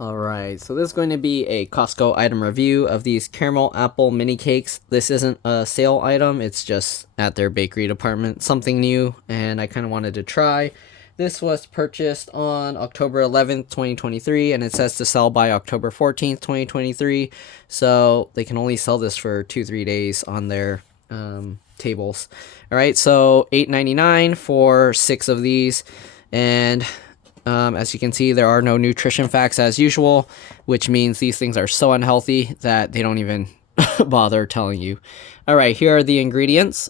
Alright, so this is going to be a Costco item review of these caramel apple mini cakes. This isn't a sale item, it's just at their bakery department, something new, and I kind of wanted to try. This was purchased on October 11th, 2023, and it says to sell by October 14th, 2023, so they can only sell this for 2-3 days on their tables. Alright, so $8.99 for 6 of these, and as you can see, there are no nutrition facts as usual, which means these things are so unhealthy that they don't even bother telling you. All right, here are the ingredients.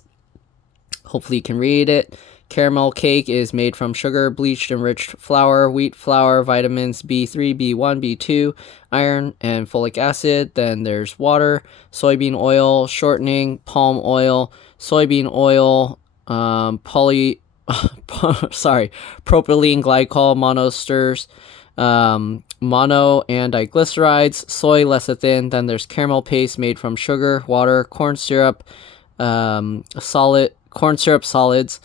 Hopefully you can read it. Caramel cake is made from sugar, bleached enriched flour, wheat flour, vitamins B3, B1, B2, iron, and folic acid. Then there's water, soybean oil, shortening, palm oil, soybean oil, propylene glycol monoesters, mono and diglycerides, soy lecithin. Then there's caramel paste made from sugar, water, corn syrup, corn syrup solids,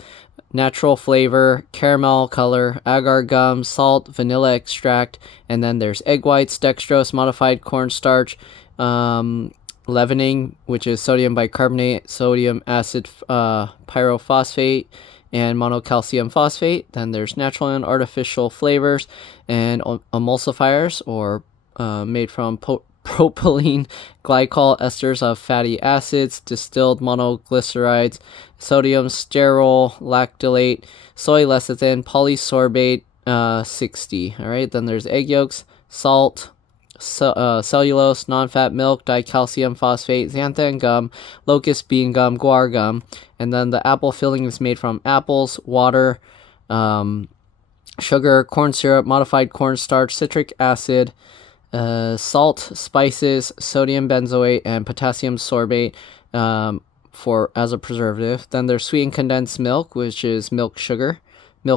natural flavor, caramel color, agar gum, salt, vanilla extract, and then there's egg whites, dextrose, modified cornstarch, leavening, which is sodium bicarbonate, sodium acid pyrophosphate, and monocalcium phosphate. Then there's natural and artificial flavors and emulsifiers, or made from propylene glycol esters of fatty acids, distilled monoglycerides, sodium sterol lactylate, soy lecithin, polysorbate 60. All right, then there's egg yolks, salt, cellulose, non-fat milk, dicalcium phosphate, xanthan gum, locust bean gum, guar gum, and then the apple filling is made from apples, water, sugar, corn syrup, modified cornstarch, citric acid, salt, spices, sodium benzoate, and potassium sorbate as a preservative. Then there's sweetened condensed milk, which is milk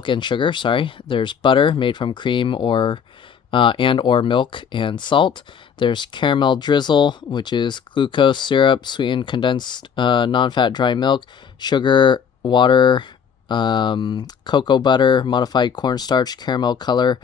and sugar. Sorry. There's butter made from cream or milk and salt. There's caramel drizzle, which is glucose syrup, sweetened condensed non-fat dry milk, sugar, water, cocoa butter, modified cornstarch, caramel color,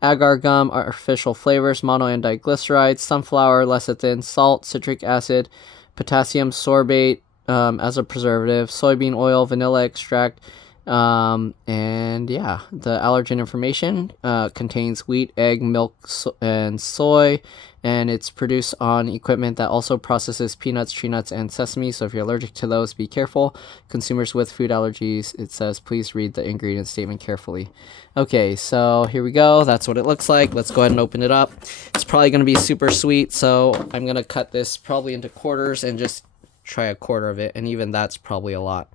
agar gum, artificial flavors, mono and diglycerides, sunflower lecithin, salt, citric acid, potassium sorbate as a preservative, soybean oil, vanilla extract, and yeah, the allergen information contains wheat, egg, milk, and soy, and it's produced on equipment that also processes peanuts, tree nuts, and sesame. So if you're allergic to those, be careful. Consumers with food allergies, it says, please read the ingredient statement carefully. Okay, so here we go. That's what it looks like. Let's go ahead and open it up. It's probably going to be super sweet, so I'm going to cut this probably into quarters and just try a quarter of it, and even that's probably a lot.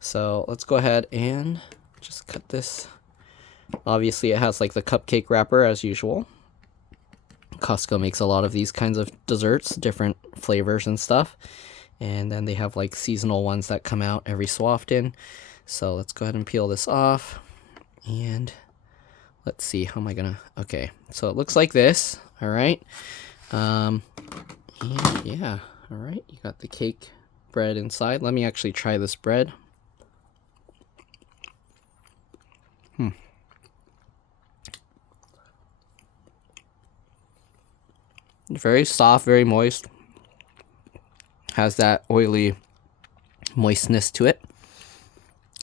So let's go ahead and just cut this. Obviously it has like the cupcake wrapper as usual. Costco makes a lot of these kinds of desserts, different flavors and stuff. And then they have like seasonal ones that come out every so often. So let's go ahead and peel this off. And let's see, how am I gonna, okay. So it looks like this, all right. And yeah, all right, you got the cake bread inside. Let me actually try this bread. Very soft, very moist. Has that oily moistness to it.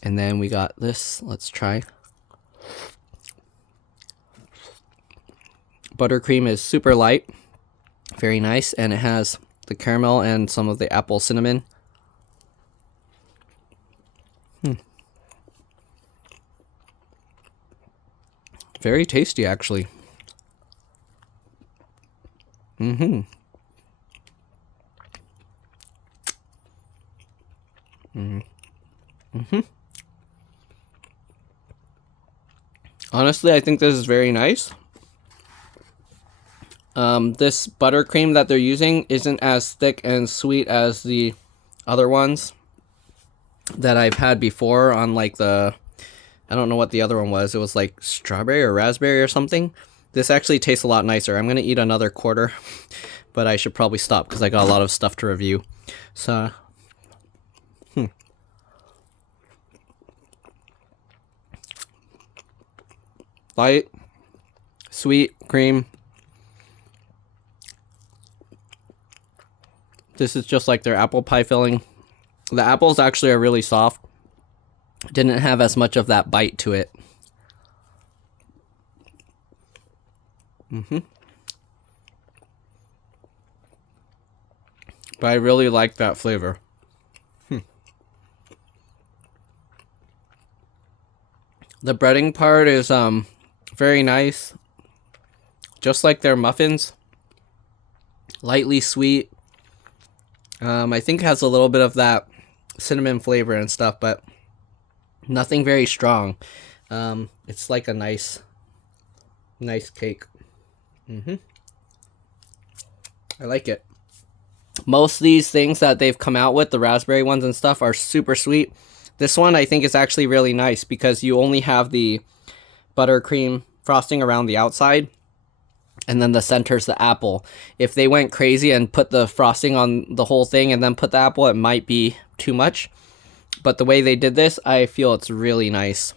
And then we got this. Let's try. Buttercream is super light. Very nice. And it has the caramel and some of the apple cinnamon. Very tasty, actually. Honestly, I think this is very nice. This buttercream that they're using isn't as thick and sweet as the other ones that I've had before on like the, I don't know what the other one was. It was like strawberry or raspberry or something. This actually tastes a lot nicer. I'm going to eat another quarter, but I should probably stop because I got a lot of stuff to review. So, light, sweet, cream, This is just like their apple pie filling. The apples actually are really soft. Didn't have as much of that bite to it. But I really like that flavor. The breading part is very nice. Just like their muffins. Lightly sweet. I think has a little bit of that cinnamon flavor and stuff, but nothing very strong. It's like a nice cake. I like it. Most of these things that they've come out with, the raspberry ones and stuff, are super sweet. This one I think is actually really nice because you only have the buttercream frosting around the outside, and then the center's the apple. If they went crazy and put the frosting on the whole thing and then put the apple, it might be too much. But the way they did this, I feel it's really nice.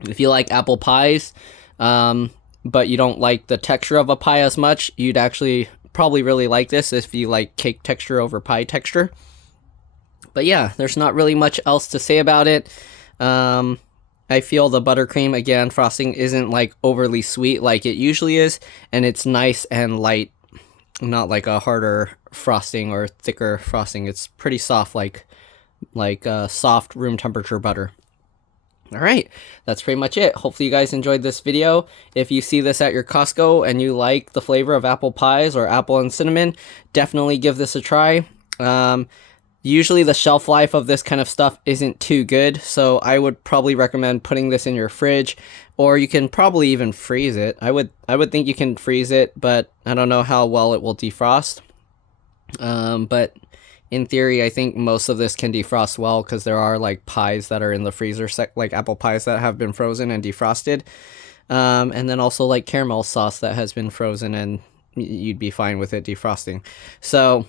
If you like apple pies, but you don't like the texture of a pie as much, you'd actually probably really like this if you like cake texture over pie texture. But yeah, there's not really much else to say about it. I feel the buttercream, again, frosting isn't like overly sweet like it usually is, and it's nice and light, not like a harder frosting or thicker frosting. It's pretty soft, like soft room temperature butter. All right, that's pretty much it. Hopefully you guys enjoyed this video. If you see this at your Costco and you like the flavor of apple pies or apple and cinnamon, definitely give this a try. Usually the shelf life of this kind of stuff isn't too good, so I would probably recommend putting this in your fridge, or you can probably even freeze it. I would think you can freeze it, but I don't know how well it will defrost. But in theory, I think most of this can defrost well, because there are like pies that are in the freezer, like apple pies that have been frozen and defrosted. And then also like caramel sauce that has been frozen and you'd be fine with it defrosting. So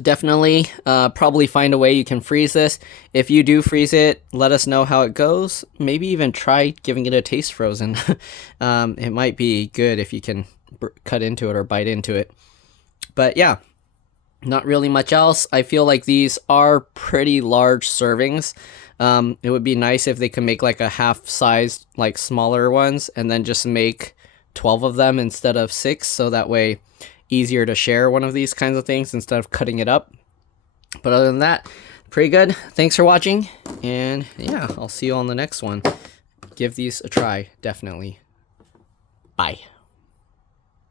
definitely probably find a way you can freeze this. If you do freeze it, let us know how it goes. Maybe even try giving it a taste frozen. It might be good if you can cut into it or bite into it. But yeah, not really much else. I feel like these are pretty large servings. It would be nice if they could make like a half-sized, like smaller ones, and then just make 12 of them instead of 6, so that way easier to share one of these kinds of things instead of cutting it up. But other than that, pretty good. Thanks for watching, and yeah, I'll see you on the next one. Give these a try, definitely. Bye.